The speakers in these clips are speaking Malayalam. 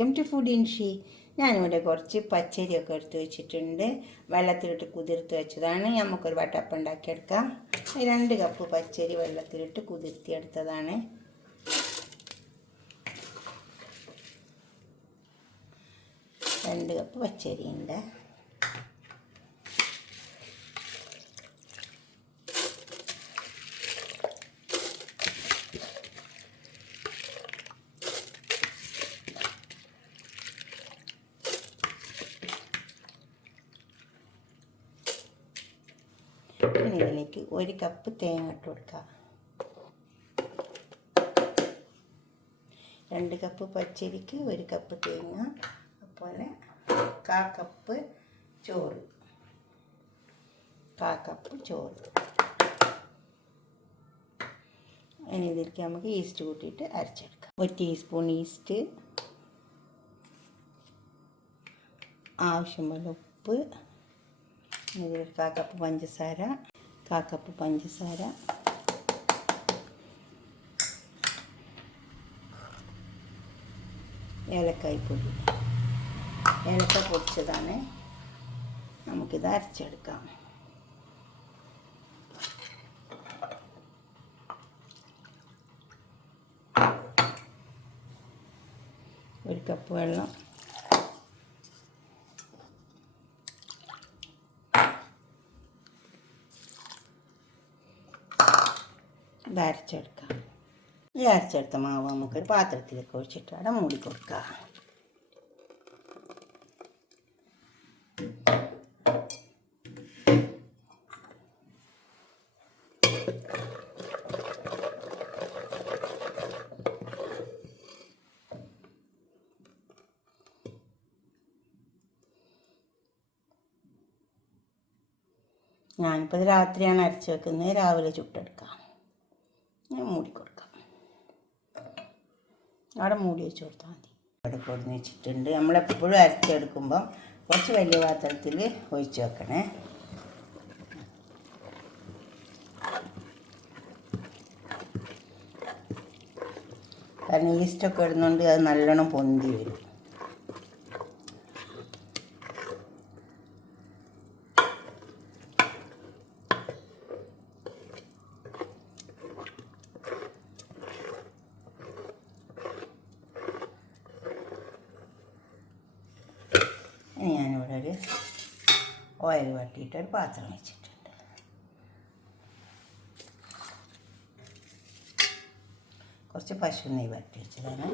Welcome to food ഇൻഷി. ഞാനിവിടെ കുറച്ച് പച്ചരിയൊക്കെ എടുത്ത് വെച്ചിട്ടുണ്ട്. വെള്ളത്തിലിട്ട് കുതിർത്ത് വെച്ചതാണ്. നമുക്കൊരു വട്ടപ്പം ഉണ്ടാക്കിയെടുക്കാം. 2 കപ്പ് പച്ചരി വെള്ളത്തിലിട്ട് കുതിർത്തിയെടുത്തതാണ്. രണ്ട് കപ്പ് പച്ചരി ഉണ്ട്. ഇനി ഇതിലേക്ക് 1 കപ്പ് തേങ്ങ ഇട്ട് കൊടുക്കുക. 2 കപ്പ് പച്ചരിക്ക് 1 കപ്പ് തേങ്ങ, അതുപോലെ 1/4 കപ്പ് ചോറ്. ഇനി ഇതിലേക്ക് നമുക്ക് ഈസ്റ്റ് കൂട്ടിയിട്ട് അരച്ചെടുക്കാം. 1 ടീസ്പൂൺ ഈസ്റ്റ്, ആവശ്യമുള്ള ഉപ്പ്, ഇതിൽ 1/4 കപ്പ് പഞ്ചസാര, ഏലക്ക പൊടിച്ചതാണ്. നമുക്കിത് അരച്ചെടുക്കാം. ഒരു കപ്പ് വെള്ളം, ഇത് അരച്ചെടുക്കാം. ഈ അരച്ചെടുത്ത മാവ് നമുക്കൊരു പാത്രത്തിലേക്ക് ഒഴിച്ചിട്ട് അവിടെ മൂടി കൊടുക്കുക. ഞാനിപ്പോൾ രാത്രിയാണ് അരച്ച് വെക്കുന്നത്. രാവിലെ ചുട്ടെടുക്കാം. ഞാൻ മൂടി കൊടുക്കാം. അവിടെ മൂടി വെച്ച് കൊടുത്താൽ മതി. അവിടെ കൊടുന്ന് വെച്ചിട്ടുണ്ട്. നമ്മളെപ്പോഴും അരച്ചെടുക്കുമ്പം കുറച്ച് വലിയ പാത്രത്തിൽ ഒഴിച്ച് വെക്കണേ. കാരണം ഈസ്റ്റൊക്കെ ഇടുന്നുണ്ട്, അത് നല്ലോണം പൊന്തി വരും. ഇനി ഞാനിവിടെ ഒരു ഓയിൽ വട്ടിയിട്ടൊരു പാത്രം വെച്ചിട്ടുണ്ട്. കുറച്ച് പശു നെയ്യ് വട്ടി വെച്ചതാണ്.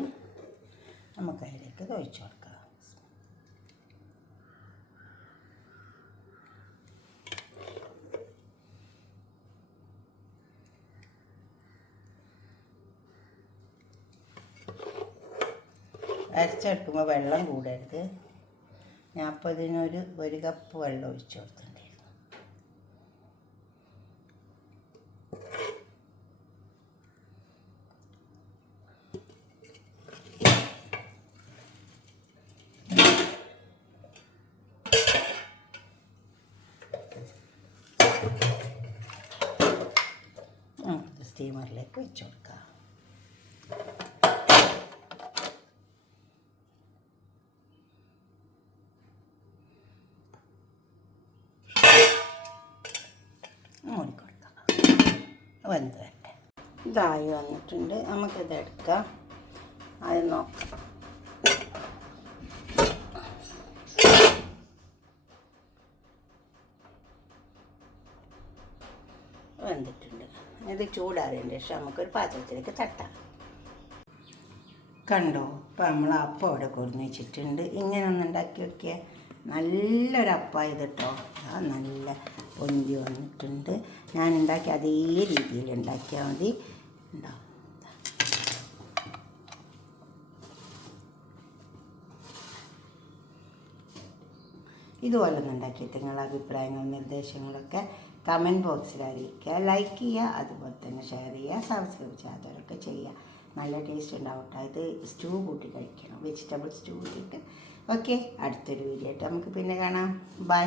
നമുക്കതിലേക്ക് ഒഴിച്ച് കൊടുക്കാം. അരച്ചെടുക്കുമ്പോൾ വെള്ളം കൂടരുത്. ഞാൻ അപ്പോൾ ഇതിനൊരു 1 കപ്പ് വെള്ളം ഒഴിച്ച് കൊടുത്തിട്ടുണ്ടായിരുന്നു. സ്റ്റീമറിലേക്ക് വെച്ച് കൊടുക്കാം. മൂടിക്കൊടുക്കാം. വെന്ത് വരട്ടെ. ഇതായി വന്നിട്ടുണ്ട്. നമുക്കിത് എടുക്കാം. അത് നോക്കാം. വെന്തിട്ടുണ്ട്. ഇത് ചൂടാറിയതിന് ശേഷം നമുക്കൊരു പാത്രത്തിലേക്ക് തട്ടാം. കണ്ടോ, ഇപ്പം നമ്മൾ അപ്പം അവിടെ കൊടുന്ന് വെച്ചിട്ടുണ്ട്. ഇങ്ങനെ ഒന്ന് ഉണ്ടാക്കി നോക്കിയാൽ നല്ലൊരപ്പം ഇത് കേട്ടോ. നല്ല പൊന്തി വന്നിട്ടുണ്ട്. ഞാൻ ഉണ്ടാക്കി അതേ രീതിയിൽ ഉണ്ടാക്കിയാൽ മതി. ഉണ്ടാവും. ഇതുപോലെ ഒന്ന് ഉണ്ടാക്കിയിട്ട് നിങ്ങളുടെ അഭിപ്രായങ്ങളും നിർദ്ദേശങ്ങളൊക്കെ കമൻറ്റ് ബോക്സിൽ അറിയിക്കുക. ലൈക്ക് ചെയ്യുക, അതുപോലെ തന്നെ ഷെയർ ചെയ്യുക, സബ്സ്ക്രൈബ് ചെയ്യാത്തവരൊക്കെ ചെയ്യുക. നല്ല ടേസ്റ്റ് ഉണ്ടാവട്ടെ. ഇത് സ്റ്റൂ കൂട്ടി കഴിക്കണം, വെജിറ്റബിൾ സ്റ്റൂ കൂട്ടിയിട്ട്. ഓക്കെ, അടുത്തൊരു വീഡിയോ ആയിട്ട് നമുക്ക് പിന്നെ കാണാം. ബൈ.